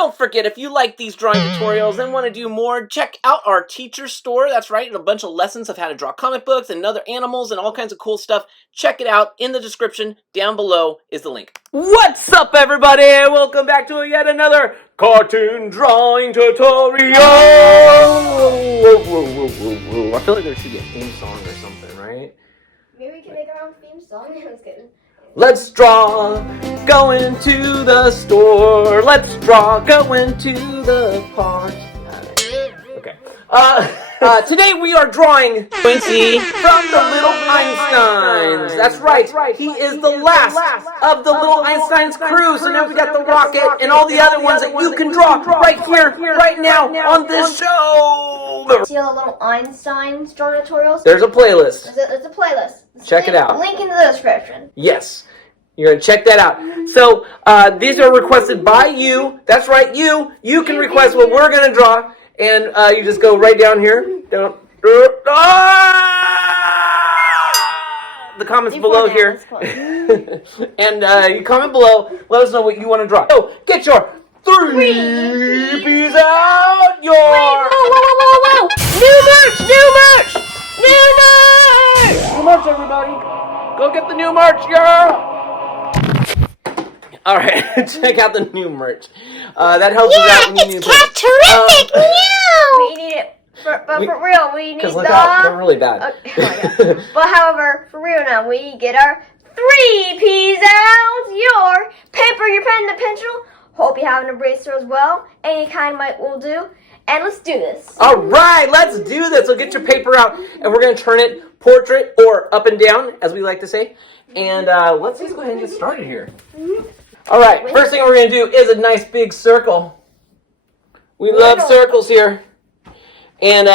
don't forget, if you like these drawing tutorials and want to do more, check out our teacher store. That's right, a bunch of lessons of how to draw comic books and other animals and all kinds of cool stuff. Check it out in the description. Down below is the link. What's up, everybody? Welcome back to yet another cartoon drawing tutorial. I feel like there should be a theme song or something, right? Maybe we can make our own theme song. I was kidding. Let's draw, going to the store. Let's draw, going to the park. Okay. Today we are drawing Quincy from the Little Einsteins. That's right. He is the last of the Little Einsteins crew. So now we got the rocket and all the other ones that you can draw right here, right now on this show. See all the Little Einsteins drawing tutorials? There's a playlist. There's a playlist. Check it out. Link in the description. Yes. You're going to check that out. So, these are requested by you. That's right, you. You can request what we're going to draw. And you just go right down here. Down. The comments below here. And you comment below. Let us know what you want to draw. So, get your 3Ps out. Your... Whoa. New merch, everybody. Go get the new merch, yeah. All right, check out the new merch. That helps us out. Yeah, it's terrific. We need it, but for real, we need the... Because look out, they're really bad. But however, for real now, we get our 3Ps out. Your paper, your pen, the pencil. Hope you have an eraser as well. Any kind will do. And let's do this. All right, let's do this. So get your paper out, and we're going to turn it portrait or up and down, as we like to say. And let's just go ahead and get started here. All right, first thing we're going to do is a nice big circle. We love circles here. And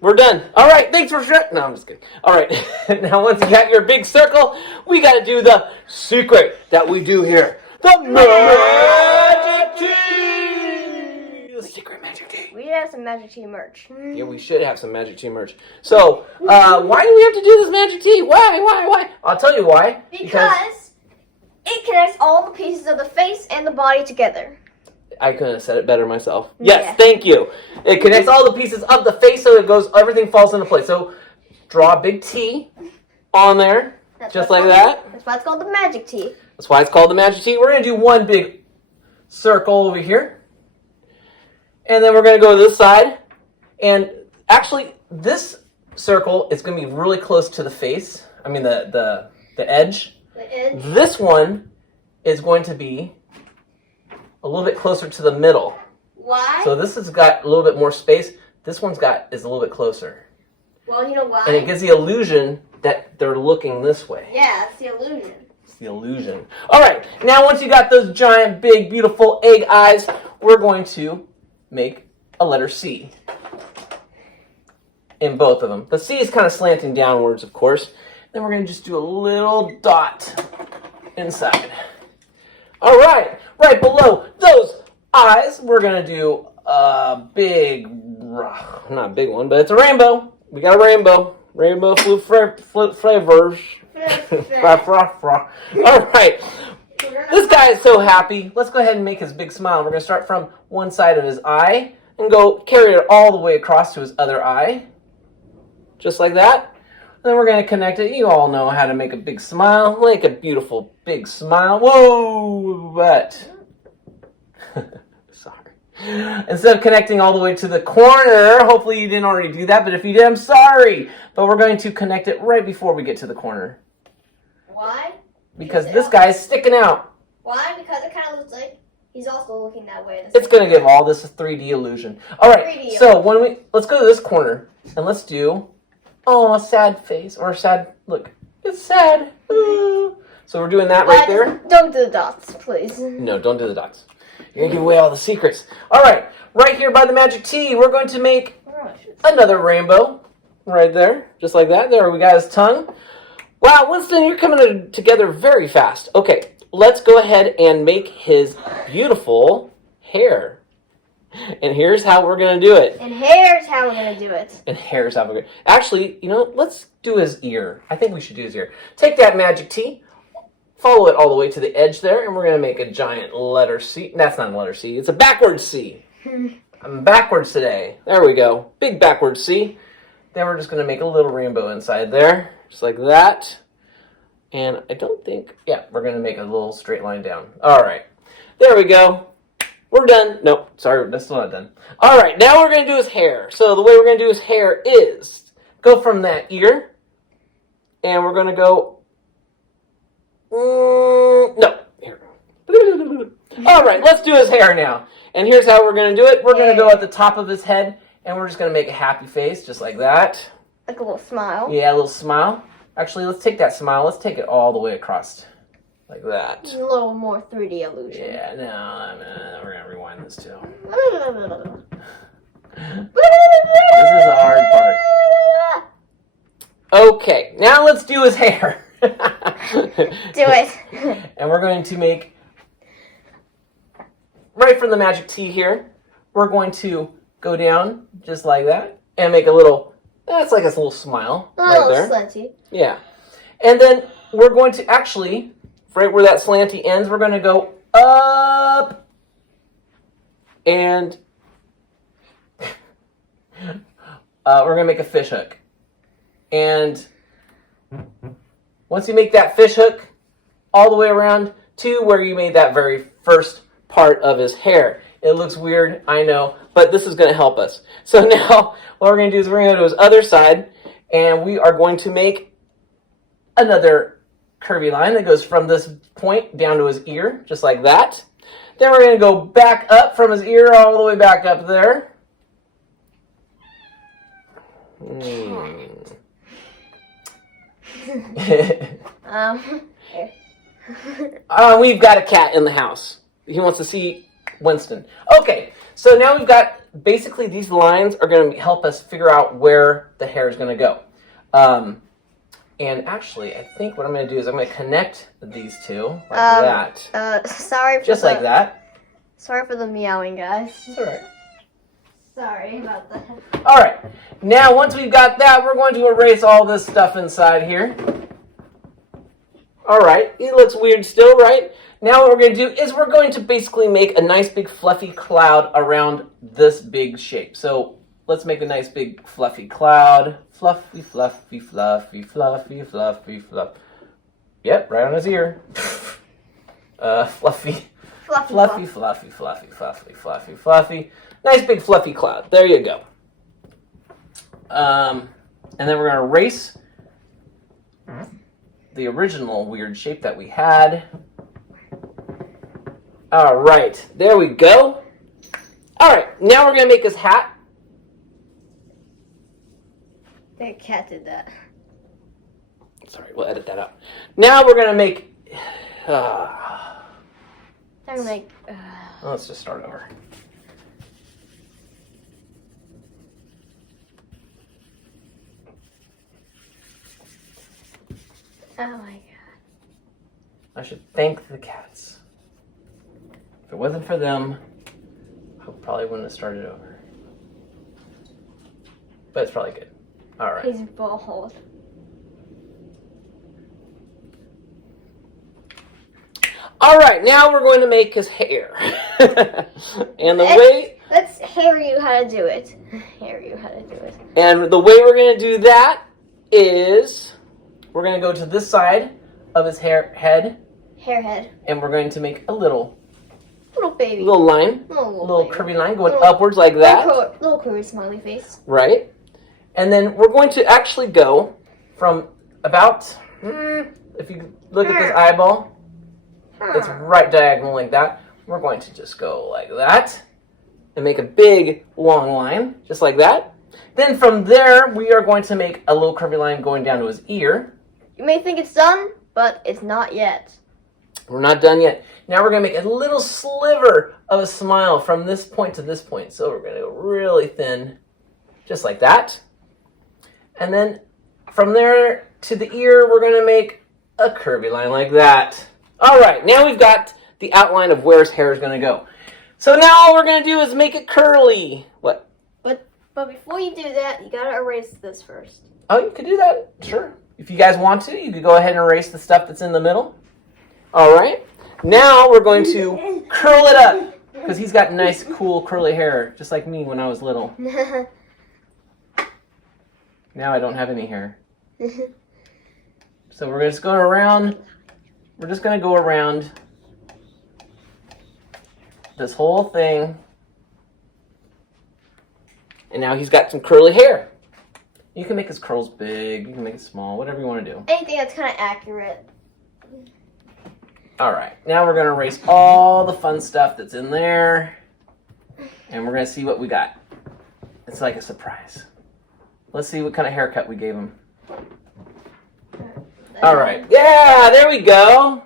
we're done. All right, thanks for sharing. No, I'm just kidding. All right, now once you got your big circle, we got to do the secret that we do here. The magic tea! The secret magic tea. We should have some magic tea merch. Yeah, we should have some magic tea merch. So, why do we have to do this magic tea? Why? I'll tell you why. Because it connects all the pieces of the face and the body together. I couldn't have said it better myself. Yes, Thank you. It connects all the pieces of the face so everything falls into place. So, draw a big T on there, just like that. That's why it's called the magic tea. That's why it's called the magic tea. We're going to do one big circle over here. And then we're going to go to this side. And actually, this circle is going to be really close to the face. I mean, the edge. The edge. This one is going to be a little bit closer to the middle. Why? So this has got a little bit more space. This one's is a little bit closer. Well, you know why? And it gives the illusion that they're looking this way. Yeah, it's the illusion. The illusion. All right, now once you got those giant, big, beautiful egg eyes, we're going to make a letter C in both of them. The C is kind of slanting downwards, of course. Then we're going to just do a little dot inside. All right, right below those eyes, we're going to do a big, not a big one, but it's a rainbow. We got a rainbow. Rainbow flute flavors. All right. This guy is so happy. Let's go ahead and make his big smile. We're going to start from one side of his eye and carry it all the way across to his other eye. Just like that. Then we're going to connect it. You all know how to make a big smile. Make a beautiful big smile. Whoa, but sorry. Instead of connecting all the way to the corner, hopefully you didn't already do that, but if you did, I'm sorry. But we're going to connect it right before we get to the corner. Why? Because this guy is sticking out. Why? Because it kind of looks like he's also looking that way. It's going to give all this a 3D illusion. All right, so let's go to this corner, and let's do, a sad face, or a sad look. It's sad. So we're doing that right there. Don't do the dots, please. No, don't do the dots. You're going to give away all the secrets. All right, right here by the magic T, we're going to make another rainbow right there, just like that. There, we got his tongue. Wow, Winston, you're coming together very fast. Okay, let's go ahead and make his beautiful hair. And here's how we're going to do it. And here's how we're going to do it. And here's how we're going to... Actually, let's do his ear. I think we should do his ear. Take that magic T, follow it all the way to the edge there, and we're going to make a giant letter C. That's not a letter C. It's a backwards C. I'm backwards today. There we go. Big backwards C. Then we're just going to make a little rainbow inside there, just like that. And I don't think, yeah, we're going to make a little straight line down. All right. There we go. We're done. Nope, sorry, that's still not done. All right, now we're going to do his hair. So the way we're going to do his hair is go from that ear, and we're going to go, no, here. All right, let's do his hair now. And here's how we're going to do it. We're going to go at the top of his head, and we're just going to make a happy face, just like that. Like a little smile. Yeah, a little smile. Actually, let's take that smile. Let's take it all the way across, like that. A little more 3D illusion. Yeah, no, we're going to rewind this too. This is the hard part. Okay, now let's do his hair. Do it. And we're going to make, right from the magic T here, we're going to go down just like that and make a little, that's like a little smile right there. Slanty. Yeah. And then we're going to actually, right where that slanty ends, we're going to go up and we're going to make a fish hook. And once you make that fish hook all the way around to where you made that very first part of his hair. It looks weird, I know, but this is going to help us. So now what we're going to do is we're going to go to his other side, and we are going to make another curvy line that goes from this point down to his ear, just like that. Then we're going to go back up from his ear all the way back up there. We've got a cat in the house. He wants to see Winston. Okay, so now we've got, basically these lines are going to help us figure out where the hair is going to go. And actually, I think what I'm going to do is I'm going to connect these two like that. Sorry for just like that. Sorry for the meowing, guys. It's all right. Sorry about that. All right, now once we've got that, we're going to erase all this stuff inside here. All right, it looks weird still, right? Now what we're going to do is we're going to basically make a nice big fluffy cloud around this big shape. So let's make a nice big fluffy cloud. Fluffy, fluffy, fluffy, fluffy, fluffy, fluffy. Yep, right on his ear. Fluffy. Fluffy, fluffy, fluffy, fluffy, fluffy, fluffy. Nice big fluffy cloud. There you go. And then we're going to erase the original weird shape that we had. All right, there we go. All right, now we're going to make his hat. The cat did that. Sorry, we'll edit that out. Now we're going to make... Let's just start over. Oh my god. I should thank the cats. If it wasn't for them, I probably wouldn't have started over. But it's probably good. All right. He's bald. All right, now we're going to make his hair. And the way... Let's hear you how to do it. Hear you how to do it. And the way we're going to do that is... We're going to go to this side of his head. Hairhead. And we're going to make a little baby. Little line. Little curvy line going upwards like that. Little curvy smiley face. Right. And then we're going to actually go from about, if you look at this eyeball, it's right diagonal like that. We're going to just go like that and make a big long line, just like that. Then from there, we are going to make a little curvy line going down to his ear. You may think it's done, but it's not yet. We're not done yet. Now we're going to make a little sliver of a smile from this point to this point. So we're going to go really thin, just like that. And then from there to the ear, we're going to make a curvy line like that. All right, now we've got the outline of where his hair is going to go. So now all we're going to do is make it curly. What? But before you do that, you got to erase this first. Oh, you could do that. Sure. If you guys want to, you could go ahead and erase the stuff that's in the middle. All right. Now we're going to curl it up because he's got nice, cool, curly hair, just like me when I was little. Now I don't have any hair. So we're just going around. We're just going to go around this whole thing. And now he's got some curly hair. You can make his curls big, you can make it small, whatever you want to do. Anything that's kind of accurate. All right, now we're going to erase all the fun stuff that's in there. And we're going to see what we got. It's like a surprise. Let's see what kind of haircut we gave him. All right, yeah, there we go.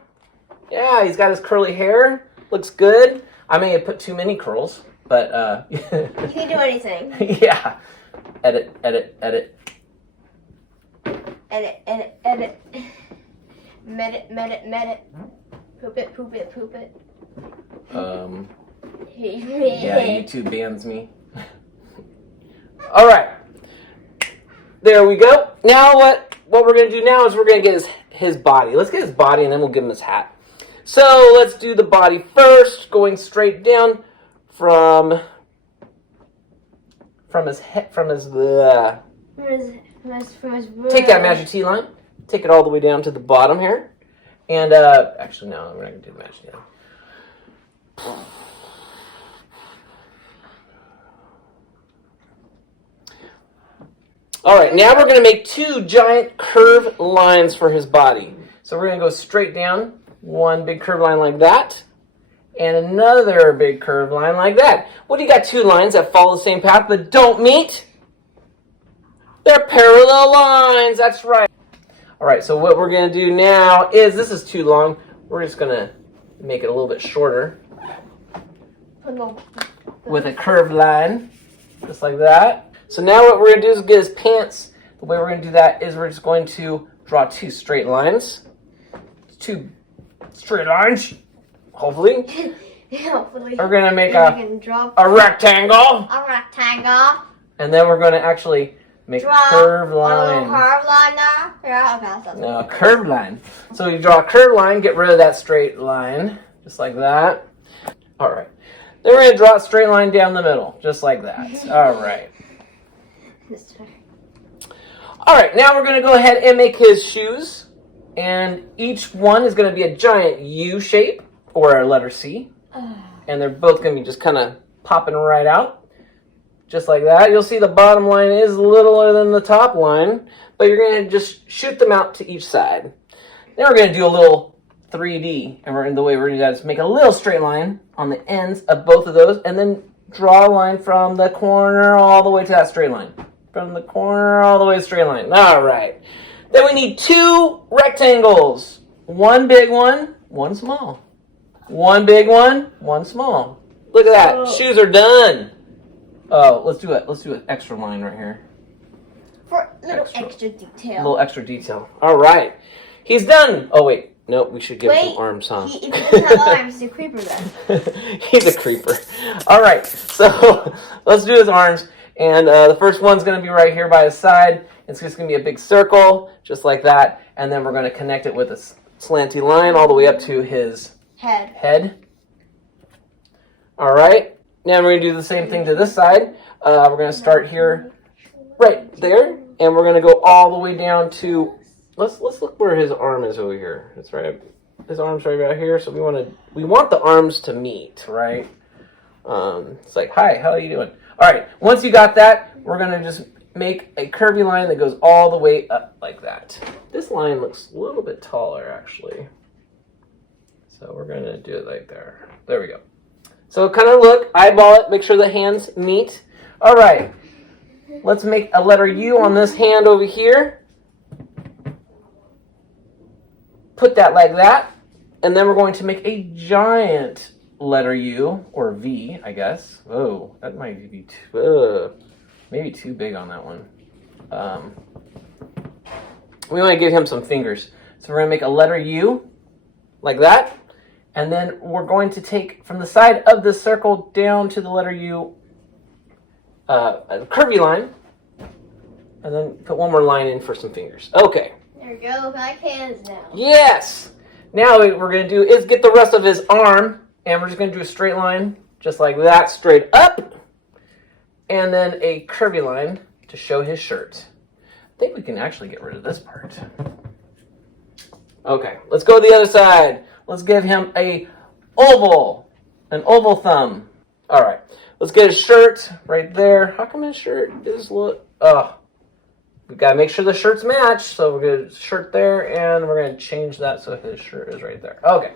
Yeah, he's got his curly hair. Looks good. I may have put too many curls, but... You can do anything. Yeah. Edit, edit, edit. Edit, edit, edit. Medit, medit, medit. Poop it, poop it, poop it. Yeah, YouTube bans me. All right. There we go. Now what we're going to do now is we're going to get his body. Let's get his body and then we'll give him his hat. So let's do the body first, going straight down from his head, from his take that magic T line, take it all the way down to the bottom here, and actually no, we're not gonna do the magic T line. All right, now we're gonna make two giant curved lines for his body. So we're gonna go straight down, one big curved line like that, and another big curved line like that. What do you got? Two lines that follow the same path but don't meet? They're parallel lines, that's right. All right, so what we're gonna do now is, this is too long, we're just gonna make it a little bit shorter with a curved line, just like that. So now what we're gonna do is get his pants. The way we're gonna do that is we're just going to draw two straight lines. Two straight lines, hopefully. Hopefully. We're gonna make a rectangle. A rectangle. And then we're gonna actually make a curved line. A curved line now? Yeah, okay, No, a curved line. So you draw a curved line, get rid of that straight line, just like that. All right. Then we're gonna draw a straight line down the middle, just like that. All right. All right, now we're gonna go ahead and make his shoes. And each one is gonna be a giant U shape, or a letter C. And they're both gonna be just kind of popping right out. Just like that. You'll see the bottom line is littler than the top line, but you're gonna just shoot them out to each side. Then we're gonna do a little 3D, and the way we're gonna do that is make a little straight line on the ends of both of those, and then draw a line from the corner all the way to that straight line. From the corner all the way to the straight line. All right. Then we need two rectangles. One big one, one small. One big one, one small. Look at that. Oh. Shoes are done. Oh, let's do it. Let's do an extra line right here. For a little extra detail. A little extra detail. All right. He's done. Oh, wait. Nope, we should give him some arms, huh? If he doesn't have arms, he's a creeper then. He's a creeper. All right. So let's do his arms. And the first one's going to be right here by his side. It's just going to be a big circle, just like that. And then we're going to connect it with a slanty line all the way up to his head. All right. Now we're going to do the same thing to this side. We're going to start here, right there. And we're going to go all the way down to, let's look where his arm is over here. It's right, his arm's right about here. So we want the arms to meet, right? It's like, hi, how are you doing? All right, once you got that, we're going to just make a curvy line that goes all the way up like that. This line looks a little bit taller, actually. So we're going to do it like there. There we go. So kind of look, eyeball it, make sure the hands meet. All right, let's make a letter U on this hand over here. Put that like that. And then we're going to make a giant letter U, or V, I guess. Oh, that might be maybe too big on that one. We want to give him some fingers. So we're going to make a letter U, like that. And then we're going to take from the side of the circle down to the letter U, a curvy line. And then put one more line in for some fingers. Okay. There we go, like hands now. Yes! Now what we're going to do is get the rest of his arm, and we're just going to do a straight line, just like that, straight up, and then a curvy line to show his shirt. I think we can actually get rid of this part. Okay, let's go to the other side. Let's give him an oval thumb. All right, let's get his shirt right there. How come his shirt is we've got to make sure the shirts match. So we're going to shirt there, and we're going to change that so his shirt is right there. Okay.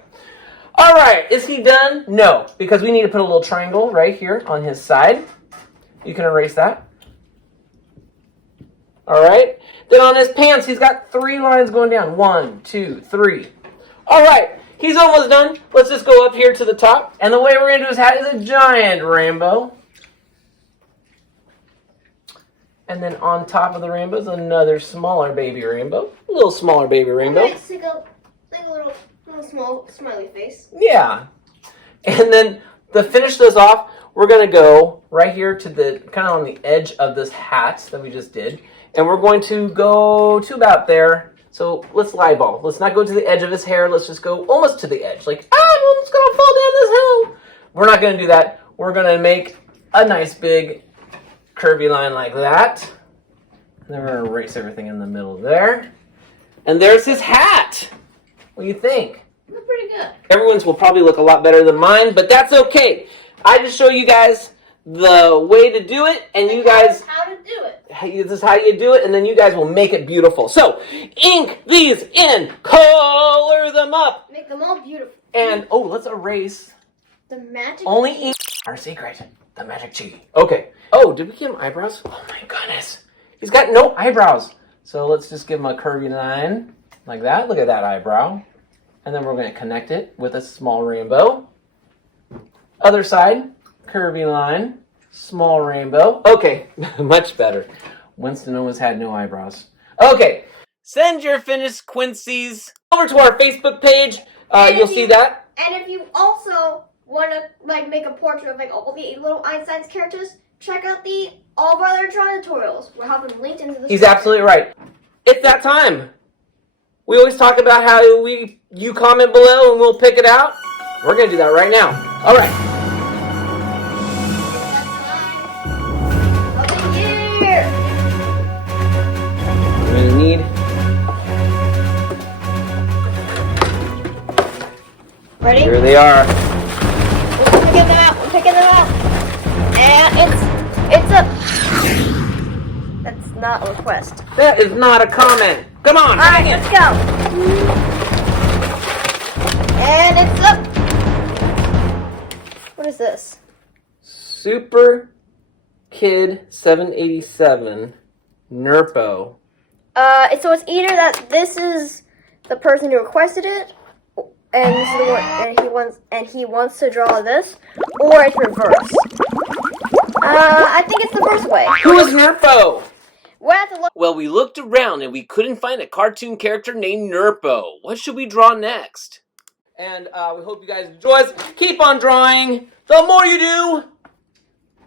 All right, is he done? No, because we need to put a little triangle right here on his side. You can erase that. All right. Then on his pants, he's got 3 lines going down. 1, 2, 3. All right. He's almost done. Let's just go up here to the top. And the way we're going to do his hat is a giant rainbow. And then on top of the rainbow is another smaller baby rainbow. A little smaller baby rainbow. It's like a little small smiley face. Yeah. And then to finish this off, we're going to go right here to the kind of on the edge of this hat that we just did. And we're going to go to about there. So let's eyeball. Let's not go to the edge of his hair. Let's just go almost to the edge. Like, I'm just going to fall down this hill. We're not going to do that. We're going to make a nice big curvy line like that. And then we're going to erase everything in the middle there. And there's his hat. What do you think? Look pretty good. Everyone's will probably look a lot better than mine, but that's okay. I just show you guys the way to do it, and you guys... How to do it. This is how you do it, and then you guys will make it beautiful. So, ink these in, color them up. Make them all beautiful. And, let's erase. The magic... Only ink. Our secret. The magic G. Okay. Oh, did we give him eyebrows? Oh my goodness. He's got no eyebrows. So let's just give him a curvy line like that. Look at that eyebrow. And then we're going to connect it with a small rainbow. Other side, curvy line, small rainbow. Okay, much better. Winston almost had no eyebrows. Okay, send your finished Quincy's over to our Facebook page. You'll see that. And if you also want to make a portrait of all the Little Einsteins characters, check out all of our other drawing tutorials. We'll have them linked into the He's absolutely right. It's that time. We always talk about how you comment below and we'll pick it out. We're going to do that right now. All right. Over here. We're going to need... Ready? Here they are. We're picking them out. We're picking them out. And it's a... That's not a request. That is not a comment. Come on. All right, let's go. And it's up. What is this? Super Kid 787 Nerpo. So it's either that this is the person who requested it, and this is the one, and he wants to draw this, or it's reversed. I think it's the first way. Who is Nerpo? We'll have to look. Well, we looked around and we couldn't find a cartoon character named Nerpo. What should we draw next? And we hope you guys enjoy us. Keep on drawing. The more you do,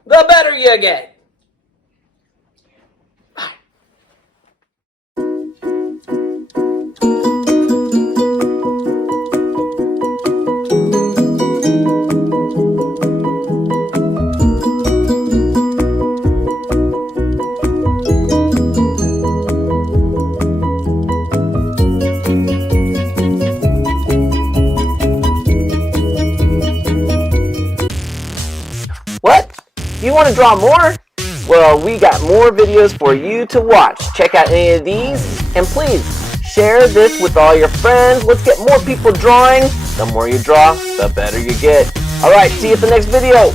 the better you get. Bye. What? You want to draw more? Well, we got more videos for you to watch. Check out any of these, and please share this with all your friends. Let's get more people drawing. The more you draw, the better you get. All right, see you at the next video.